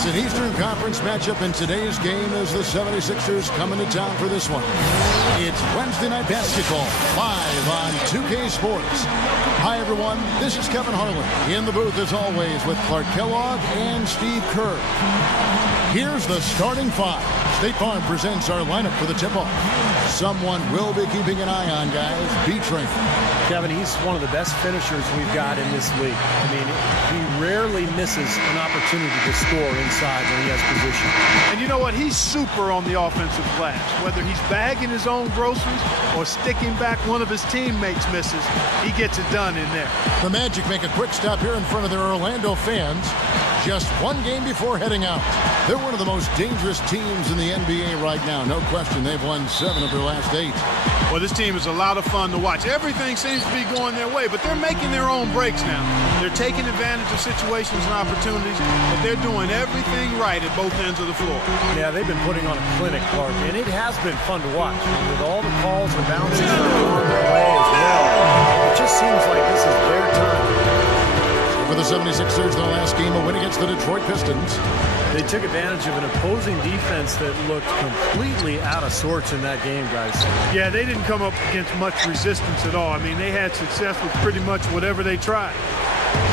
It's an Eastern Conference matchup, and today's game is the 76ers coming to town for this one. It's Wednesday Night Basketball, live on 2K Sports. Hi, everyone. This is Kevin Harlan. In the booth, as always, with Clark Kellogg and Steve Kerr. Here's the starting five. State Farm presents our lineup for the tip-off. Someone will be keeping an eye on, guys. B-Train. Kevin, he's one of the best finishers we've got in this league. I mean, he rarely misses an opportunity to score inside when he has position. And you know what? He's super on the offensive glass. Whether he's bagging his own groceries or sticking back one of his teammates misses, he gets it done in there. The Magic make a quick stop here in front of their Orlando fans. Just one game before heading out. They're one of the most dangerous teams in the NBA right now. No question, they've won 7 of their last 8. Well, this team is a lot of fun to watch. Everything seems to be going their way, but they're making their own breaks now. They're taking advantage of situations and opportunities, but they're doing everything right at both ends of the floor. Yeah, they've been putting on a clinic, Clark, and it has been fun to watch. With all the calls and bounces on their way as well, it just seems like this is their time. For the 76ers, their last game, a win against the Detroit Pistons. They took advantage of an opposing defense that looked completely out of sorts in that game, guys. Yeah, they didn't come up against much resistance at all. I mean, they had success with pretty much whatever they tried.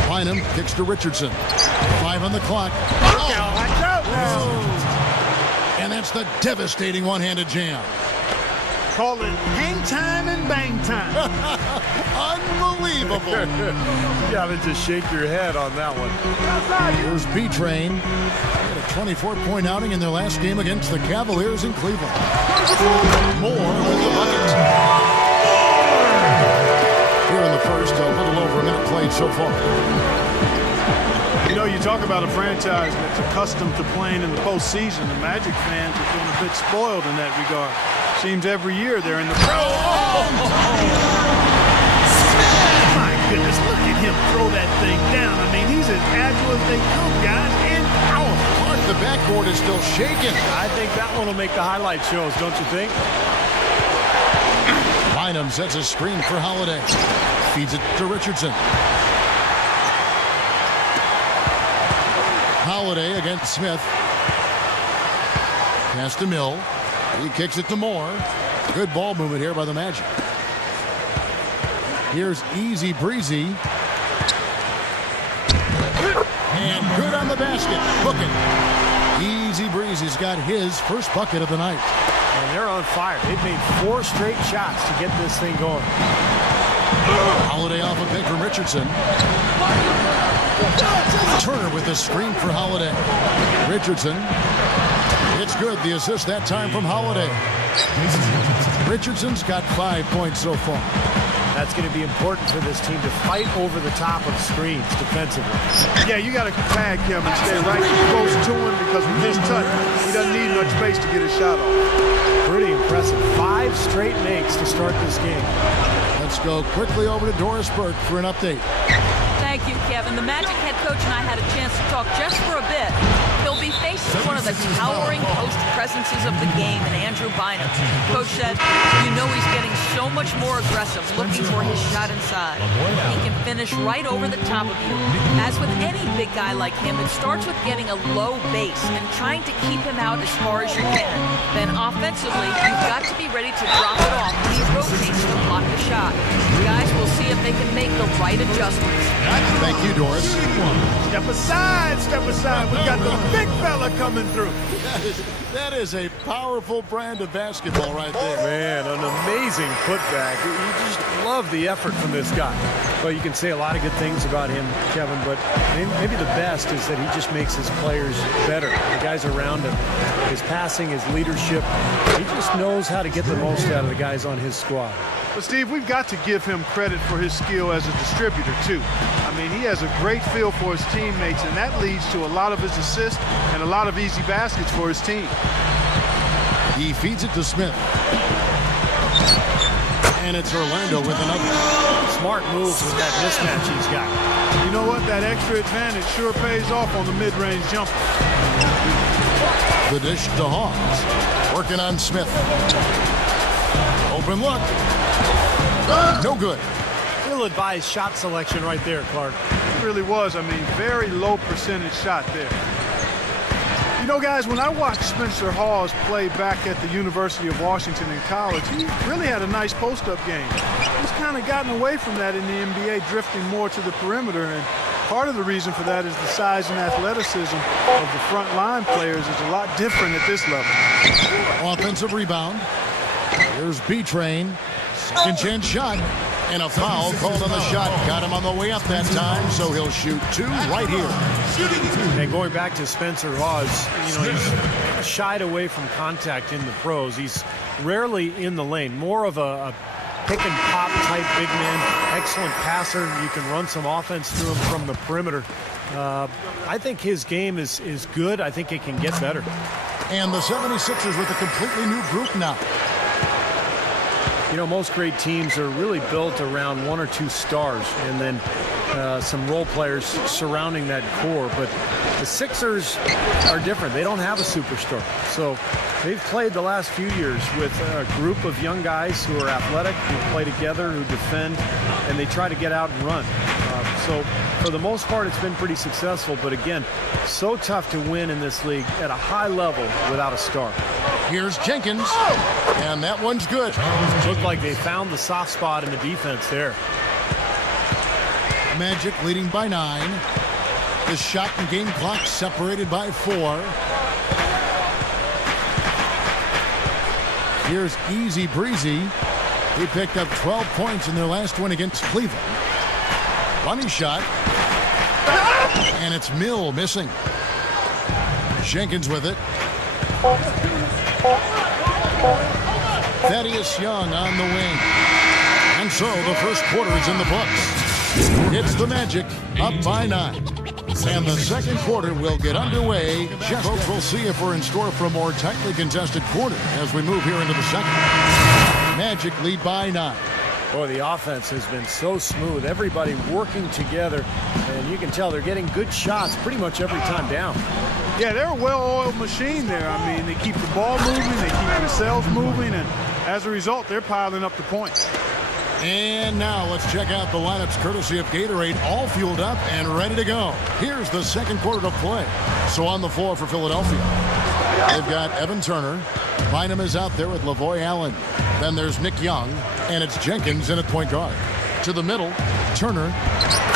Bynum kicks to Richardson. 5 on the clock. Watch out! And that's the devastating one-handed jam. Call it hang time and bang time. Unbelievable. You gotta just shake your head on that one. Here's B-Train. They had a 24-point outing in their last game against the Cavaliers in Cleveland. Moore with the bucket. Here in the first, a little over a minute played so far. You know, you talk about a franchise that's accustomed to playing in the postseason. The Magic fans are feeling a bit spoiled in that regard. Seems every year they're in the pro. My goodness, look at him throw that thing down. I mean, he's as agile as they come, guys, and powerful. The backboard is still shaking. I think that one will make the highlight shows, don't you think? Bynum sets a screen for Holiday. Feeds it to Richardson. Holiday against Smith. Pass to Mill. He kicks it to Moore. Good ball movement here by the Magic. Here's Easy Breezy. And good on the basket. Booking. Easy Breezy's got his first bucket of the night. And they're on fire. They've made 4 straight shots to get this thing going. Holiday off a pick from Richardson. Turner with the screen for Holiday. Richardson. It's good. The assist that time from Holiday. Richardson's got 5 points so far. That's going to be important for this team to fight over the top of screens defensively. Yeah, you got to tag him and stay right close to him because with his touch, he doesn't need much space to get his shot off. Pretty impressive. 5 straight makes to start this game. Let's go quickly over to Doris Burke for an update. Thank you, Kevin. The Magic head coach and I had a chance to talk just for a bit. He'll be facing one of the towering post presences of the game in Andrew Bynum. Coach said, you know he's getting so much more aggressive, looking for his shot inside. He can finish right over the top of you. As with any big guy like him, it starts with getting a low base and trying to keep him out as far as you can. Then offensively, you've got to be ready to drop it off when he rotates to block the shot. Guys will see if they can make the right adjustments. Thank you, Doris. Step aside, step aside. We got the big fella coming through. That is a powerful brand of basketball right there. Man, an amazing putback. You just love the effort from this guy. Well, you can say a lot of good things about him, Kevin, but maybe the best is that he just makes his players better. The guys around him, his passing, his leadership, he just knows how to get the most out of the guys on his squad. But Steve, we've got to give him credit for his skill as a distributor, too. I mean, he has a great feel for his teammates, and that leads to a lot of his assists and a lot of easy baskets for his team. He feeds it to Smith. And it's Orlando with another. Smart moves with that mismatch he's got. You know what? That extra advantage sure pays off on the mid-range jumper. The dish to Hawks. Working on Smith. Open look. No good. Ill-advised shot selection right there, Clark. It really was. I mean, very low percentage shot there. You know, guys, when I watched Spencer Hawes play back at the University of Washington in college, he really had a nice post-up game. He's kind of gotten away from that in the NBA, drifting more to the perimeter, and part of the reason for that is the size and athleticism of the front line players is a lot different at this level. Offensive rebound. Here's B-Train. Second chance shot. And a foul called on the shot. Got him on the way up that time, so he'll shoot 2 right here. And going back to Spencer Hawes, he's shied away from contact in the pros. He's rarely in the lane. More of a pick-and-pop type big man. Excellent passer. You can run some offense through him from the perimeter. I think his game is good. I think it can get better. And the 76ers with a completely new group now. Most great teams are really built around 1 or 2 stars and then some role players surrounding that core. But the Sixers are different. They don't have a superstar. So they've played the last few years with a group of young guys who are athletic, who play together, who defend, and they try to get out and run. So for the most part, it's been pretty successful. But again, so tough to win in this league at a high level without a star. Here's Jenkins, and that one's good. Looked like they found the soft spot in the defense there. Magic leading by 9. The shot and game clock separated by 4. Here's Easy Breezy. He picked up 12 points in their last win against Cleveland. Funny shot. And it's Mill missing. Jenkins with it. Thaddeus Young on the wing. And so the first quarter is in the books. It's the Magic up by 9. And the second quarter will get underway. Folks, we'll see if we're in store for a more tightly contested quarter as we move here into the second. Magic lead by 9. Boy, the offense has been so smooth. Everybody working together, and you can tell they're getting good shots pretty much every time down. Yeah, they're a well-oiled machine there. I mean, they keep the ball moving, they keep themselves moving, and as a result, they're piling up the points. And now let's check out the lineups courtesy of Gatorade, all fueled up and ready to go. Here's the second quarter to play. So on the floor for Philadelphia, they've got Evan Turner. Bynum is out there with Lavoy Allen. Then there's Nick Young, and it's Jenkins in at point guard. To the middle, Turner,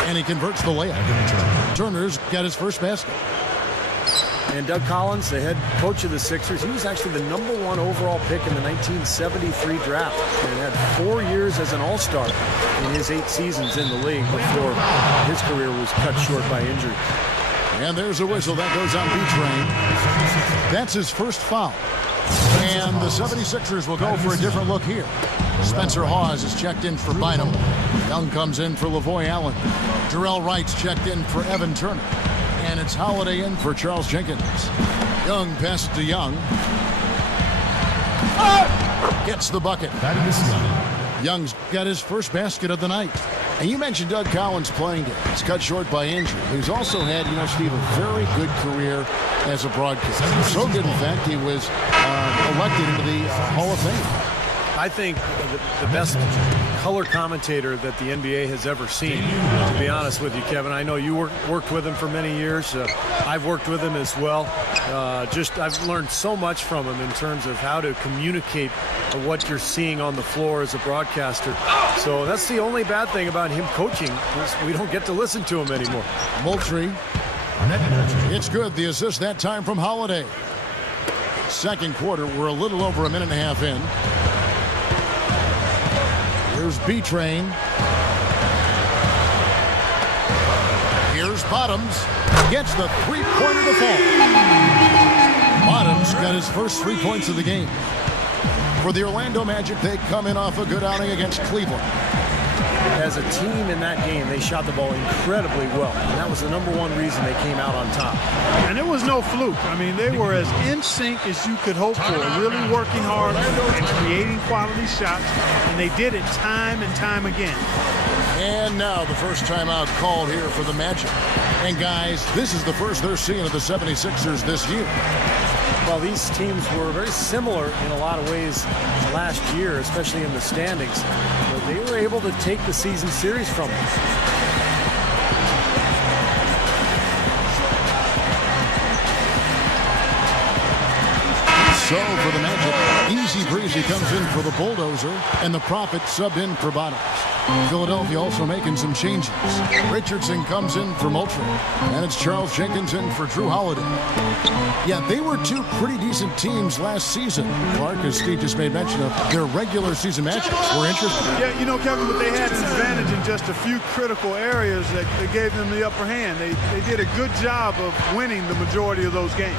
and he converts the layup. Turner's got his first basket. And Doug Collins, the head coach of the Sixers, he was actually the #1 overall pick in the 1973 draft and had 4 years as an all-star in his 8 seasons in the league before his career was cut short by injury. And there's a whistle that goes on B-Train. That's his first foul. And the 76ers will go for a different look here. Spencer Hawes is checked in for Bynum. Young comes in for Lavoy Allen. Jarrell Wright's checked in for Evan Turner. And it's Holiday in for Charles Jenkins. Young passes to Young. Gets the bucket. Young's got his first basket of the night. And you mentioned Doug Collins playing it. He's cut short by injury. He's also had, Steve, a very good career as a broadcaster. So good, in fact, he was elected into the Hall of Fame. I think the best color commentator that the NBA has ever seen, to be honest with you, Kevin. I know you worked with him for many years. I've worked with him as well. I've learned so much from him in terms of how to communicate what you're seeing on the floor as a broadcaster. So that's the only bad thing about him coaching, is we don't get to listen to him anymore. Moultrie. It's good. The assist that time from Holiday. Second quarter, we're a little over a minute and a half in. Here's B-Train. Here's Bottoms. Gets the three-pointer to fall. Bottoms got his first 3 points of the game. For the Orlando Magic, they come in off a good outing against Cleveland. As a team in that game, they shot the ball incredibly well. And that was the #1 reason they came out on top. And it was no fluke. I mean, they were as in sync as you could hope for, really working hard and creating quality shots. And they did it time and time again. And now the first timeout called here for the Magic. And guys, this is the first they're seeing of the 76ers this year. Well, these teams were very similar in a lot of ways last year, especially in the standings. But they were able to take the season series from them. the Magic, Easy Breezy comes in for the Bulldozer, and the Prophet subbed in for Bottoms. Philadelphia also making some changes. Richardson comes in for Moultrie, and it's Charles Jenkins in for Drew Holiday. Yeah, they were two pretty decent teams last season. Clark, as Steve just made mention of, their regular season matchups were interesting. Yeah, you know, Kevin, but they had an advantage in just a few critical areas that gave them the upper hand. They did a good job of winning the majority of those games.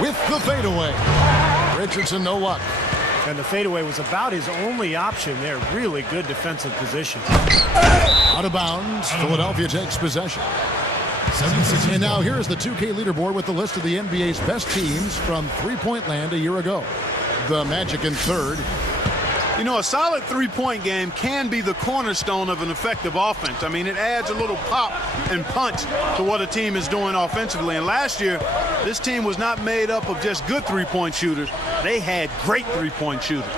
With the fadeaway, Richardson no luck. And the fadeaway was about his only option there. Really good defensive position. Out of bounds, Philadelphia takes possession. And now here's the 2K leaderboard with the list of the NBA's best teams from three-point land a year ago. The Magic in third. You know, a solid three-point game can be the cornerstone of an effective offense. I mean, it adds a little pop and punch to what a team is doing offensively. And last year, this team was not made up of just good three-point shooters. They had great three-point shooters.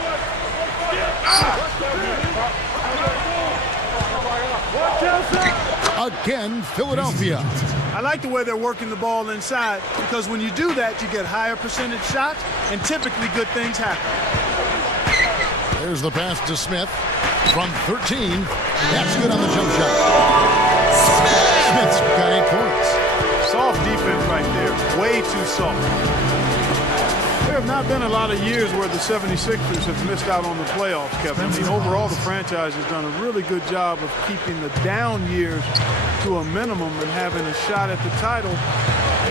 Again, Philadelphia. I like the way they're working the ball inside, because when you do that, you get higher percentage shots, and typically good things happen. There's the pass to Smith from 13. That's good on the jump shot. Smith's got 8 points. Soft defense right there. Way too soft. There have not been a lot of years where the 76ers have missed out on the playoffs, Kevin. I mean, overall, the franchise has done a really good job of keeping the down years to a minimum and having a shot at the title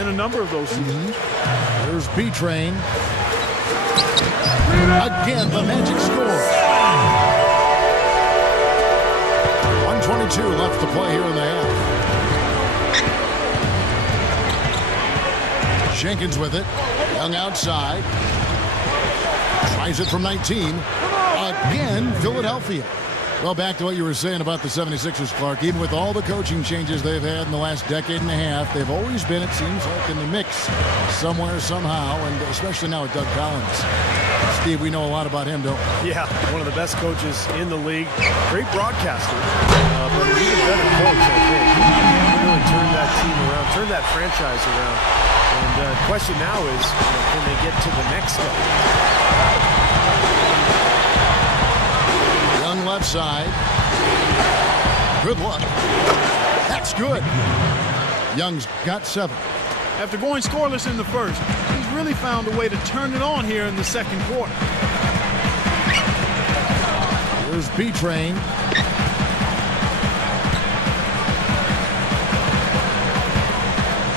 in a number of those seasons. There's B-Train. Again, the Magic score. 1:22 left to play here in the half. Jenkins with it. Young outside. Tries it from 19. Again, Philadelphia. Well, back to what you were saying about the 76ers, Clark. Even with all the coaching changes they've had in the last decade and a half, they've always been, it seems like, in the mix somewhere, somehow, and especially now with Doug Collins. Steve, we know a lot about him, don't we? Yeah, one of the best coaches in the league. Great broadcaster, but an even better coach, I think. He really turned that team around, turned that franchise around. And the question now is, can they get to the next step? Young left side. Good luck. That's good. Young's got 7. After going scoreless in the first, he's really found a way to turn it on here in the second quarter. Here's B-Train.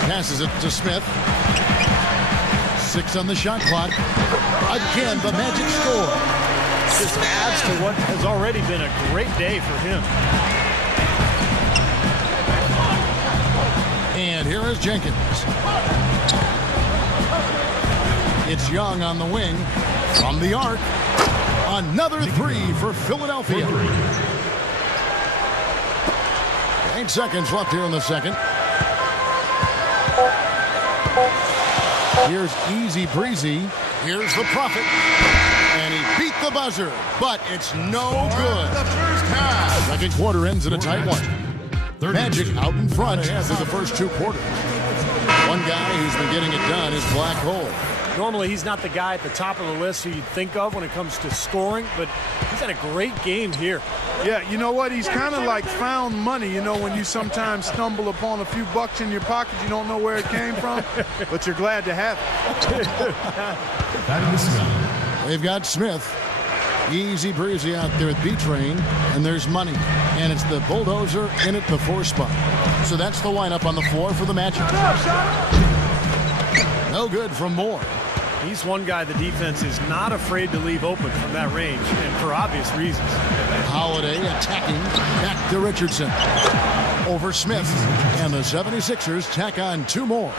Passes it to Smith. 6 on the shot clock. Again, the Magic score. This adds to what has already been a great day for him. And here is Jenkins. It's Young on the wing. From the arc. Another 3 for Philadelphia. 8 seconds left here in the second. Here's Easy Breezy. Here's the Prophet. And he beat the buzzer, but it's no good. The first half. Second quarter ends in a tight one. Magic out in front after the first 2 quarters. One guy who's been getting it done is Black Hole. Normally, he's not the guy at the top of the list who you'd think of when it comes to scoring, but he's had a great game here. Yeah, you know what? He's kind of like found money, you know, when you sometimes stumble upon a few bucks in your pocket, you don't know where it came from, but you're glad to have it. They've got Smith. Easy Breezy out there at B-Train, and there's money. And it's the Bulldozer in at the 4 spot. So that's the lineup on the floor for the Magic. No good from Moore. He's one guy the defense is not afraid to leave open from that range, and for obvious reasons. Holiday attacking. Back to Richardson. Over Smith. And the 76ers tack on 2 more.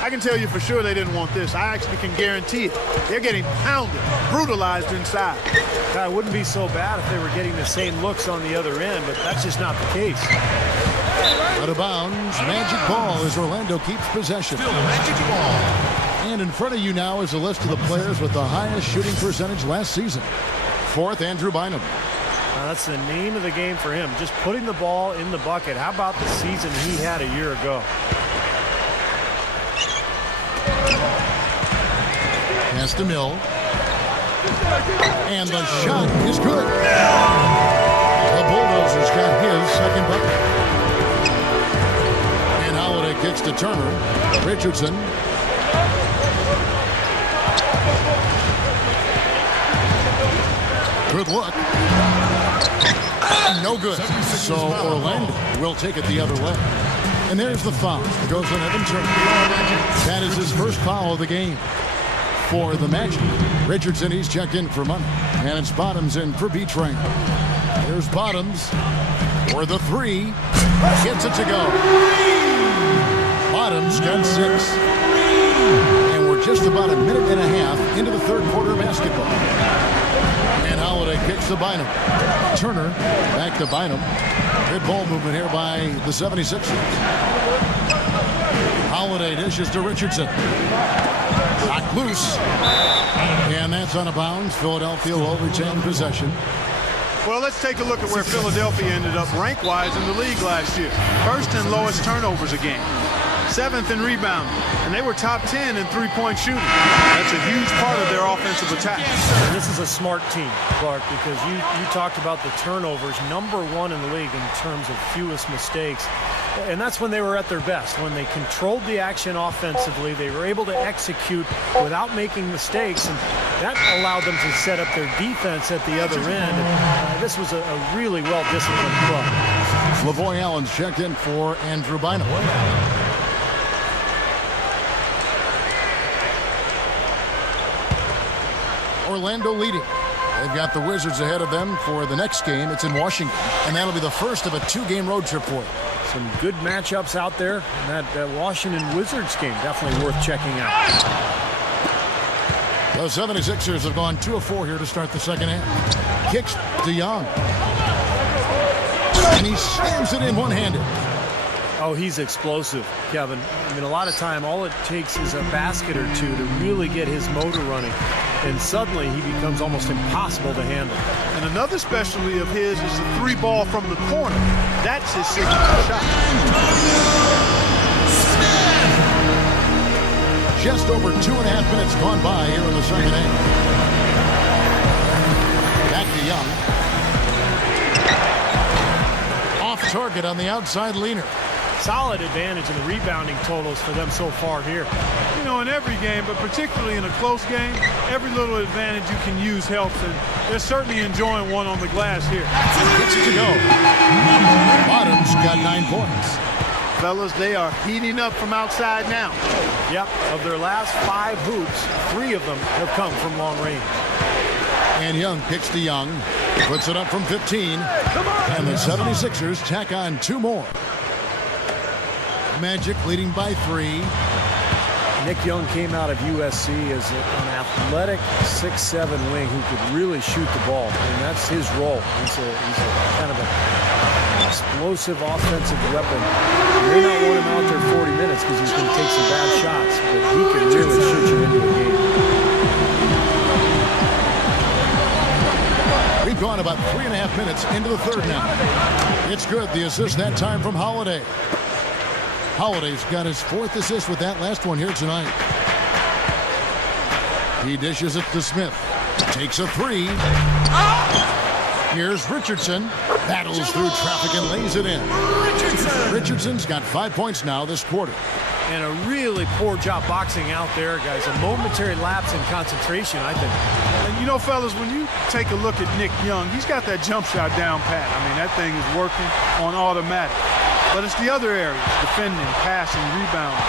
I can tell you for sure they didn't want this. I actually can guarantee it. They're getting pounded, brutalized inside. It wouldn't be so bad if they were getting the same looks on the other end, but that's just not the case. Out of bounds, Magic ball as Orlando keeps possession. Still Magic ball. And in front of you now is a list of the players with the highest shooting percentage last season. 4th, Andrew Bynum. That's the name of the game for him, just putting the ball in the bucket. How about the season he had a year ago? Pass to Mill. And the shot is good. The Bulldozers got his second bucket. And Holiday kicks to Turner. Richardson. Good look. No good. So Orlando will take it the other way. And there's the foul. It goes on Evan Turner. That is his first foul of the game for the Magic. Richardson, he's checked in for money. And it's Bottoms in for B-Train. Here's Bottoms for the three. Gets it to go. Bottoms got 6. And we're just about a minute and a half into the third quarter of basketball. And Holiday kicks to Bynum. Turner back to Bynum. Good ball movement here by the 76ers. Holiday dishes to Richardson. Knocked loose. And that's out of bounds. Philadelphia will retain possession. Well, let's take a look at where Philadelphia ended up rank-wise in the league last year. First and lowest turnovers a game. 7th in rebounding. And they were top 10 in three-point shooting. That's a huge part of their offensive attack. And this is a smart team, Clark, because you talked about the turnovers. #1 in the league in terms of fewest mistakes. And that's when they were at their best. When they controlled the action offensively, they were able to execute without making mistakes, and that allowed them to set up their defense at the other end. And, this was a really well-disciplined club. Lavoy Allen's checked in for Andrew Bynum. Orlando leading. They've got the Wizards ahead of them for the next game. It's in Washington, and that'll be the first of a 2-game road trip for them. Some good matchups out there. And that Washington Wizards game definitely worth checking out. The 76ers have gone 2 of 4 here to start the second half. Kicks to Young. And he slams it in one-handed. Oh, he's explosive, Kevin. I mean, a lot of time, all it takes is a basket or two to really get his motor running. And suddenly, he becomes almost impossible to handle. And another specialty of his is the 3 ball from the corner. That's his signature shot. Just over 2.5 minutes gone by here in the second half. Back to Young. Off target on the outside leaner. Solid advantage in the rebounding totals for them so far here. You know, in every game, but particularly in a close game, every little advantage you can use helps, and they're certainly enjoying one on the glass here. Gets it to go. Bottoms got 9 points. Fellas, they are heating up from outside now. Yep, of their last 5 hoops, 3 of them have come from long range. And Young kicks to Young. Puts it up from 15. And the 76ers tack on 2 more. Magic leading by 3. Nick Young came out of USC as an athletic 6'7" wing who could really shoot the ball, and that's his role. He's a kind of an explosive offensive weapon. You may not want him out there 40 minutes because he's going to take some bad shots, but he can really shoot you into a game. We've gone about 3.5 minutes into the third now. It's good. The assist that time from Holiday. Holiday's got his 4th assist with that last one here tonight. He dishes it to Smith. Takes a 3. Here's Richardson. Battles through traffic and lays it in. Richardson's got 5 points now this quarter. And a really poor job boxing out there, guys. A momentary lapse in concentration, I think. And you know, fellas, when you take a look at Nick Young, he's got that jump shot down pat. I mean, that thing is working on automatic. But it's the other areas, defending, passing, rebounding,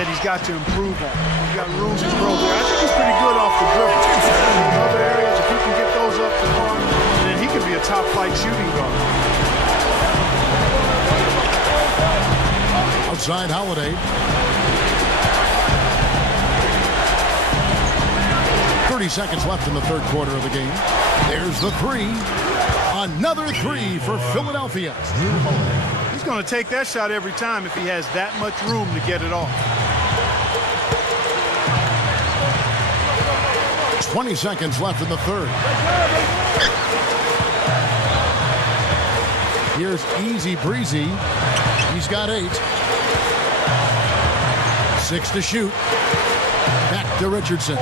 that he's got to improve on. He's got room to grow there. I think he's pretty good off the dribble. In other areas, if he can get those up to par, then he could be a top-flight shooting guard. Outside Holiday. 30 seconds left in the third quarter of the game. There's the 3. Another 3 for Philadelphia. He's going to take that shot every time if he has that much room to get it off. 20 seconds left in the third. Here's Easy Breezy. He's got 8. 6 to shoot. Back to Richardson.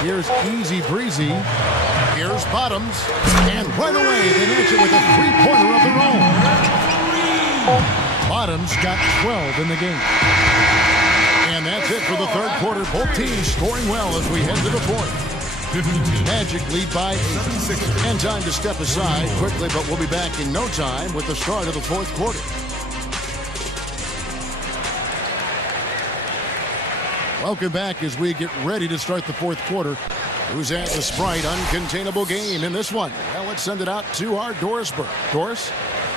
Here's Easy Breezy. Here's Bottoms. And right away, they match it with a three-pointer of their own. Bottoms got 12 in the game. And that's it for the third quarter. Both teams scoring well as we head to the fourth. Magic lead by 8. And time to step aside quickly, but we'll be back in no time with the start of the fourth quarter. Welcome back as we get ready to start the fourth quarter. Who's at the Sprite uncontainable game in this one? Well, let's send it out to our Doris Burke. Doris?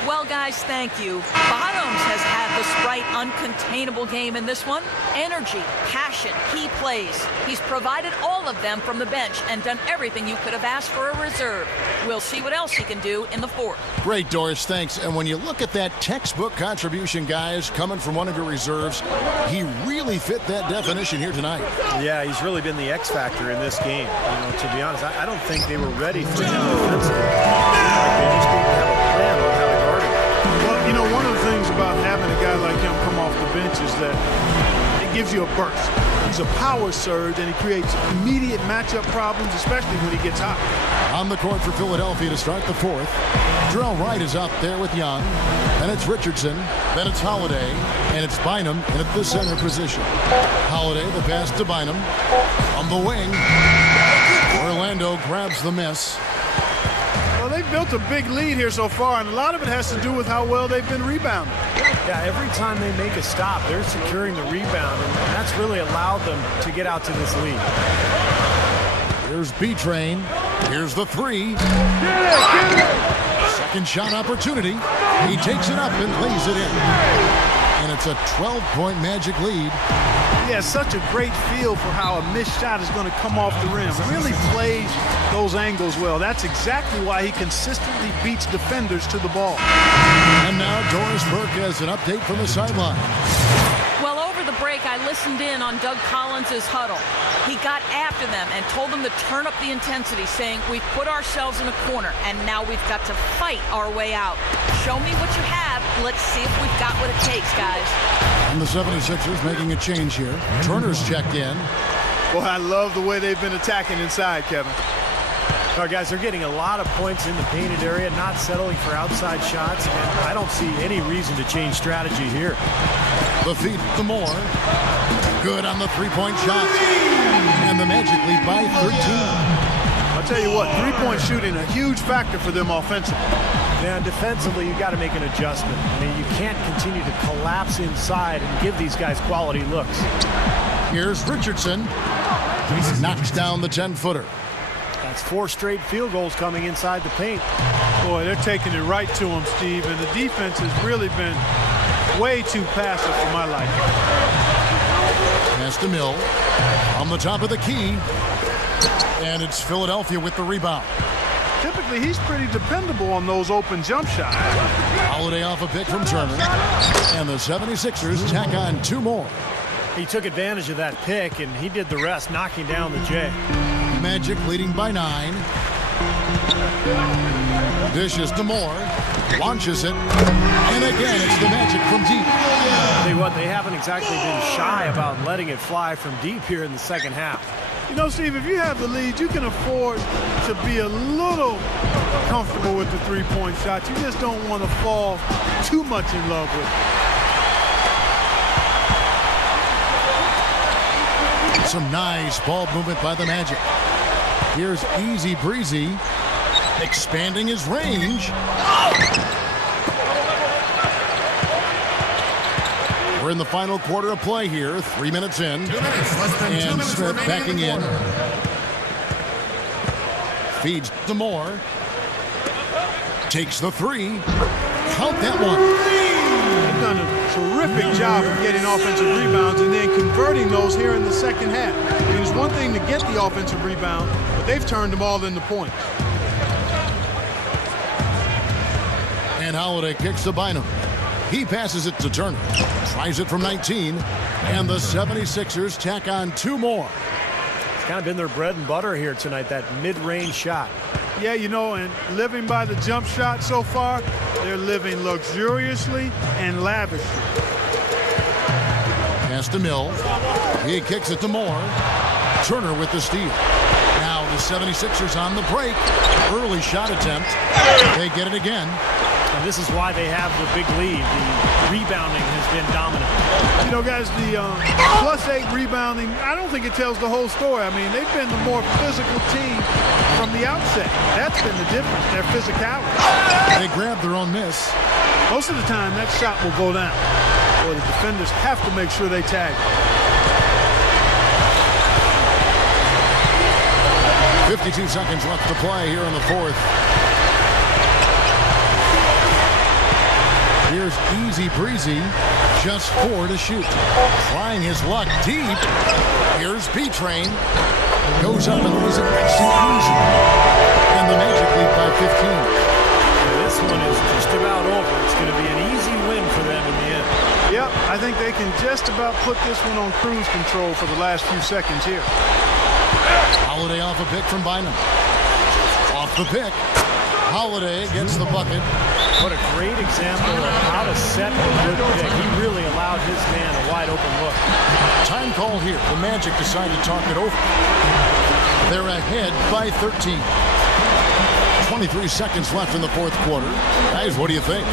Well, guys, thank you. Bottoms has had the Sprite uncontainable game in this one. Energy, passion, key plays. He's provided all of them from the bench and done everything you could have asked for a reserve. We'll see what else he can do in the fourth. Great, Doris. Thanks. And when you look at that textbook contribution, guys, coming from one of your reserves, he really fit that definition here tonight. Yeah, he's really been the X factor in this game. You know, to be honest, I don't think they were ready for him defensively. They just didn't have a plan on how to guard him. Well, you know, one of the things about having a guy like him come off the bench is that it gives you a burst. He's a power surge, and he creates immediate matchup problems, especially when he gets hot. On the court for Philadelphia to start the fourth. Jarrell Wright is out there with Young. Then it's Richardson. Then it's Holiday. And it's Bynum in at the center position. Holiday, the pass to Bynum. On the wing. Orlando grabs the miss. Well, they've built a big lead here so far, and a lot of it has to do with how well they've been rebounding. Yeah, every time they make a stop, they're securing the rebound, and that's really allowed them to get out to this lead. Here's B-Train. Here's the three. Second shot opportunity. He takes it up and lays it in. And it's a 12-point Magic lead. He has such a great feel for how a missed shot is going to come off the rim. Really plays those angles well. That's exactly why he consistently beats defenders to the ball. And now Doris Burke has an update from the sideline. Well, over the break, I listened in on Doug Collins' huddle. He got after them and told them to turn up the intensity, saying, we've put ourselves in a corner, and now we've got to fight our way out. Show me what you have. Let's see if we've got what it takes, guys. And the 76ers making a change here. Turner's checked in. Boy, I love the way they've been attacking inside, Kevin. All right, guys, they're getting a lot of points in the painted area, not settling for outside shots, and I don't see any reason to change strategy here. The feed to Moore. Good on the three-point shot. And the Magic lead by 13. I'll tell you what, three-point shooting, a huge factor for them offensively. Now, defensively, you've got to make an adjustment. I mean, you can't continue to collapse inside and give these guys quality looks. Here's Richardson. He knocks down the 10-footer. That's 4 straight field goals coming inside the paint. Boy, they're taking it right to him, Steve, and the defense has really been way too passive for my liking. Pass to Mill. On the top of the key. And it's Philadelphia with the rebound. Typically, he's pretty dependable on those open jump shots. Holiday off a pick from Turner. And the 76ers tack on 2 more. He took advantage of that pick, and he did the rest, knocking down the J. Magic leading by 9. Dishes to Moore. Launches it. And again, it's the Magic from deep. I'll tell you what, they haven't exactly been shy about letting it fly from deep here in the second half. You know, Steve, if you have the lead, you can afford to be a little comfortable with the three-point shot. You just don't want to fall too much in love with it. Some nice ball movement by the Magic. Here's Easy Breezy, expanding his range. We're in the final quarter of play here, 3 minutes in. 2 minutes, less than 2 And minutes Smith remaining backing in. quarter. Feeds to Moore. Takes the three. Count that one. They've done a terrific job of getting offensive rebounds and then converting those here in the second half. I mean, it's one thing to get the offensive rebound, but they've turned them all into points. And Holiday kicks to Bynum. He passes it to Turner. Tries it from 19. And the 76ers tack on 2 more. It's kind of been their bread and butter here tonight, that mid-range shot. Yeah, you know, and living by the jump shot so far, they're living luxuriously and lavishly. Pass pass to Mill. He kicks it to Moore. Turner with the steal. Now the 76ers on the break. Early shot attempt. They get it again. And this is why they have the big lead. The rebounding has been dominant. You know, guys, the +8 rebounding, I don't think it tells the whole story. I mean, they've been the more physical team from the outset. That's been the difference, their physicality. They grab their own miss. Most of the time, that shot will go down, or the defenders have to make sure they tag it. 52 seconds left to play here in the fourth. Here's Easy Breezy, just 4 to shoot. Trying his luck deep. Here's B-Train. Goes up and lays it nice and easy. And the Magic lead by 15. This one is just about over. It's going to be an easy win for them in the end. Yep, I think they can just about put this one on cruise control for the last few seconds here. Holiday off a pick from Bynum. Off the pick. Holiday gets the bucket. What a great example of how to set a good pick. He really allowed his man a wide open look. Time call here. The Magic decide to talk it over. They're ahead by 13. 23 seconds left in the fourth quarter. Guys, what do you think?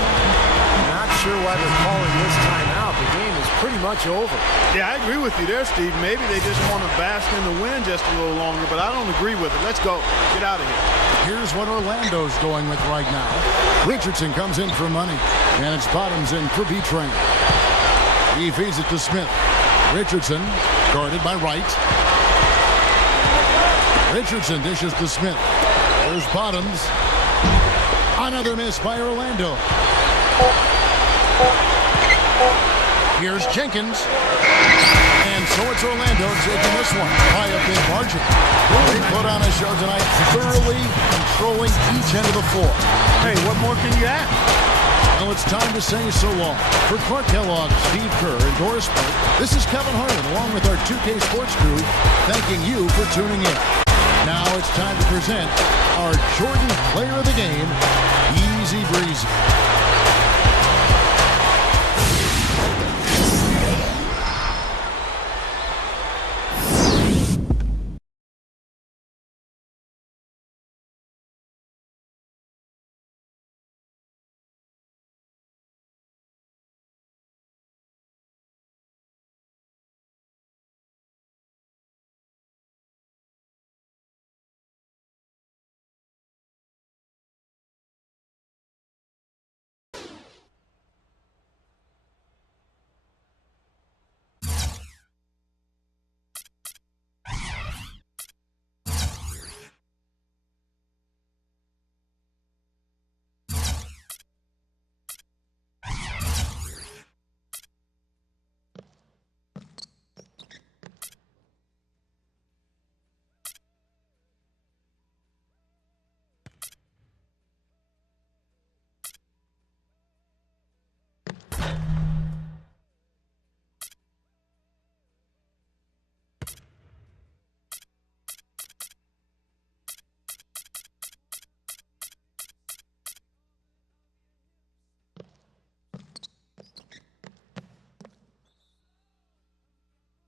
Not sure why they're calling this timeout. The game is pretty much over. Yeah, I agree with you there, Steve. Maybe they just want to bask in the win just a little longer, but I don't agree with it. Let's go. Get out of here. Here's what Orlando's going with right now. Richardson comes in for money, and it's Bottoms in for B-Train. He feeds it to Smith. Richardson, guarded by Wright. Richardson dishes to Smith. There's Bottoms. Another miss by Orlando. Here's Jenkins. And so it's Orlando taking this one by a big margin. They put on a show tonight, thoroughly controlling each end of the floor. Hey, what more can you ask? Well, it's time to say so long. For Clark Kellogg, Steve Kerr, and Doris Burke, this is Kevin Harlan, along with our 2K Sports crew, thanking you for tuning in. Now it's time to present our Jordan Player of the Game, Easy Breezy.